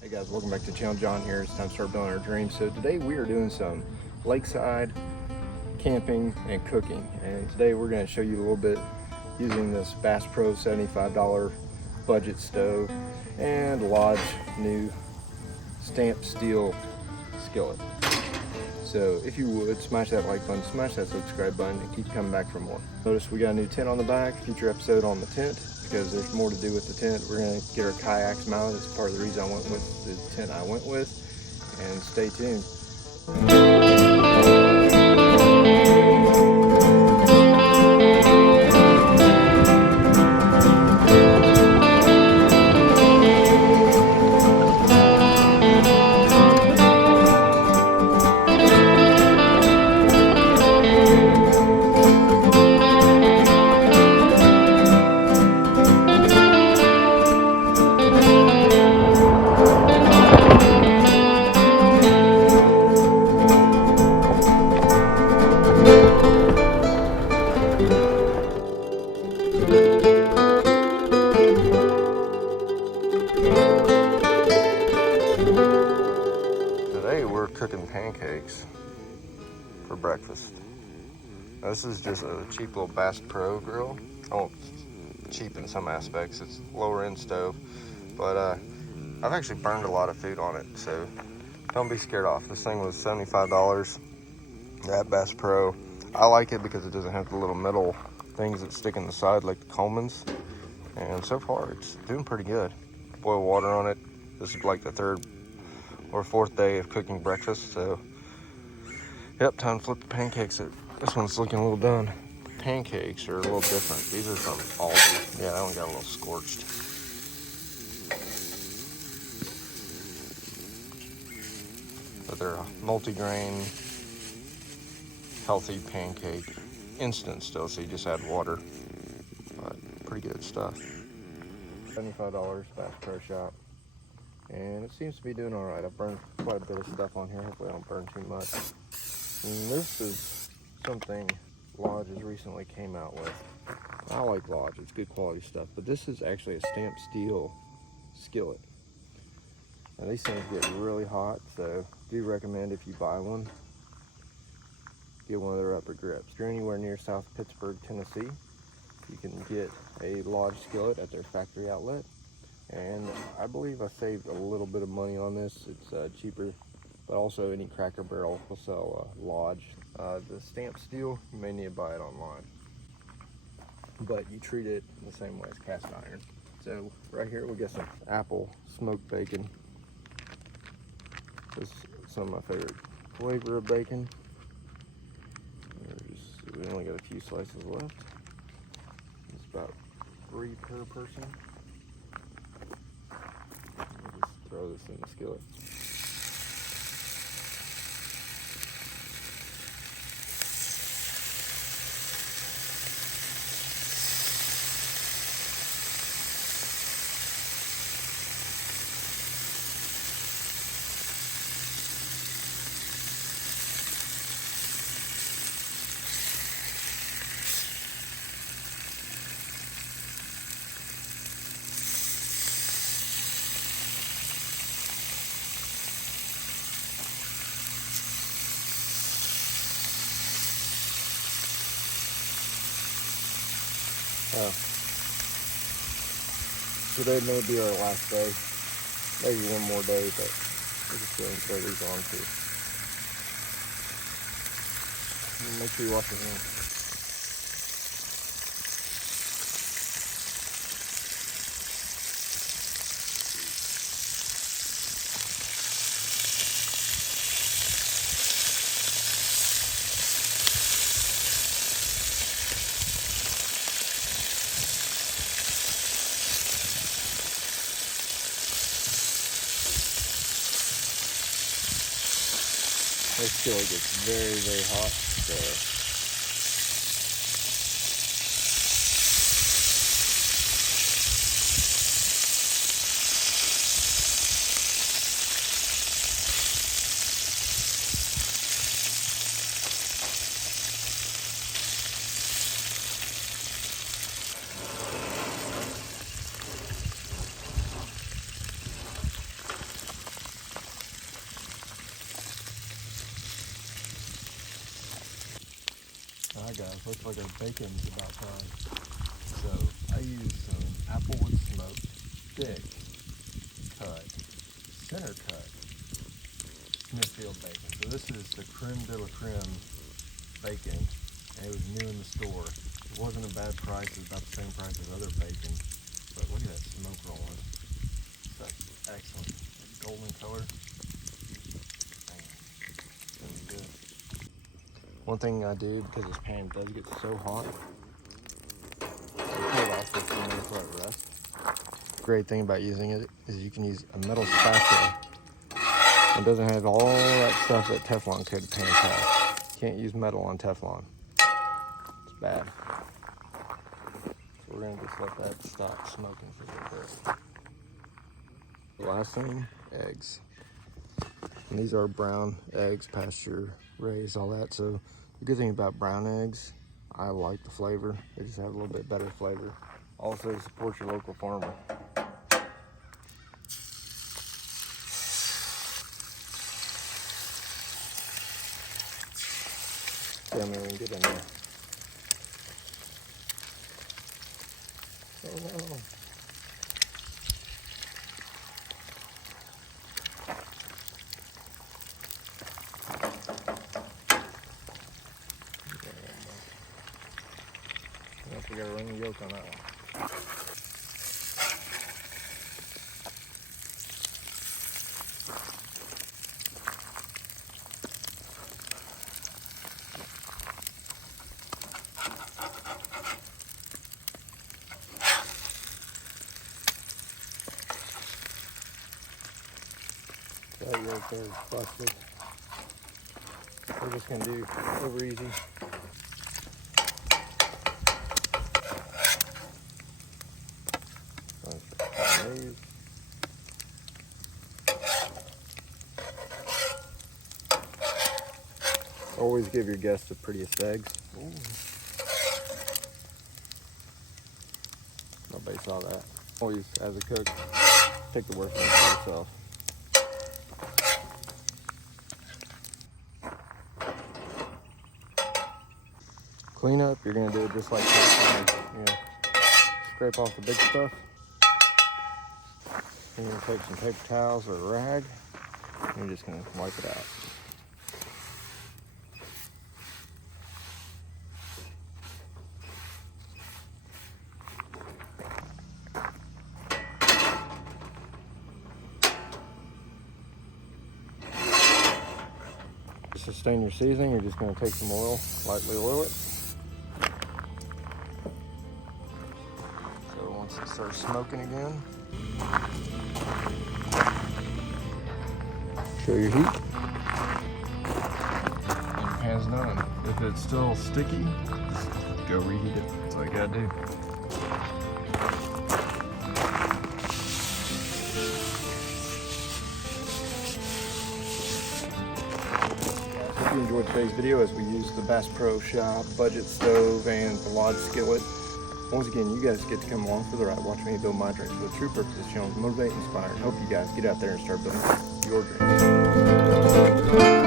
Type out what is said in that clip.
Hey guys, welcome back to the channel. John here. It's time to start building our dreams. So today we are doing some lakeside camping and cooking, and today we're going to show you a little bit using this Bass Pro $75 budget stove and Lodge new stamped steel skillet. So if you would, smash that like button, smash that subscribe button, and keep coming back for more. Notice we got a new tent on the back, future episode on the tent, because there's more to do with the tent. We're gonna get our kayaks mounted. That's part of the reason I went with the tent I went with, and stay tuned. Today we're cooking pancakes for breakfast. Now, this is just a cheap little Bass Pro grill. Oh, cheap in some aspects. It's lower end stove, but I've actually burned a lot of food on it, so don't be scared off. This thing was $75 at Bass Pro. I like it because it doesn't have the little metal things that stick in the side like the Coleman's, and so far it's doing pretty good. Boil water on it. This is like the third or fourth day of cooking breakfast, so yep, time to flip the pancakes. This one's looking a little done. Pancakes are a little different. These are from Aldi. Yeah, that one got a little scorched. But they're a multi-grain, healthy pancake. Instant still, so you just add water. But pretty good stuff. $75 Bass Pro Shop. And it seems to be doing all right. I've burned quite a bit of stuff on here. Hopefully I don't burn too much. And this is something Lodge has recently came out with. I like Lodge, it's good quality stuff, but this is actually a stamped steel skillet. Now these things get really hot, so do recommend if you buy one, get one of their upper grips. If you're anywhere near South Pittsburgh, Tennessee, you can get a Lodge skillet at their factory outlet. And I believe I saved a little bit of money on this. It's cheaper, but also any Cracker Barrel will sell Lodge. The stamped steel, you may need to buy it online, but you treat it the same way as cast iron. So right here we got some apple smoked bacon. This is some of my favorite flavor of bacon. We only got a few slices left. It's about 3 per person. Throw this in the skillet. Today may be our last day, maybe one more day, but we're just going to throw these on too. Make sure you wash your hands. This skillet gets very, very hot, so guys, looks like our bacon's about time. So I use some Applewood Smoked thick cut, center cut Smithfield bacon. So this is the creme de la creme bacon, and it was new in the store. It wasn't a bad price, it was about the same price as other bacon, but look at that smoke rolling. That's excellent. Golden color. Man, it's gonna be good. One thing I do, because this pan does get so hot, I put it off for a few minutes, let it rest. Great thing about using it is you can use a metal spatula. It doesn't have all that stuff that Teflon coated pans have. You can't use metal on Teflon. It's bad. So we're gonna just let that stop smoking for a little bit. The last thing, eggs. And these are brown eggs, pasture raised, all that. So the good thing about brown eggs, I like the flavor. They just have a little bit better flavor. Also, support your local farmer. Damn, we can get in there. Oh no. We gotta run the yolk on that one. That yolk there is busted. We're just gonna do over easy. Always give your guests the prettiest eggs. Ooh. Nobody saw that. Always, as a cook, take the worst one for yourself. Clean up, you're gonna do it just like that. You know, scrape off the big stuff. And you're gonna take some paper towels or a rag, and you're just gonna wipe it out. To sustain your seasoning, you're just gonna take some oil, lightly oil it. So once it starts smoking again, show your heat. And your pan's done. If it's still sticky, go reheat it. That's all you gotta do. Hope you enjoyed today's video as we use the Bass Pro Shop budget stove and the Lodge skillet. Once again, you guys get to come along for the ride. Watch me build my dreams. The true purpose of this channel is motivate, inspire, and help you guys get out there and start building your dreams.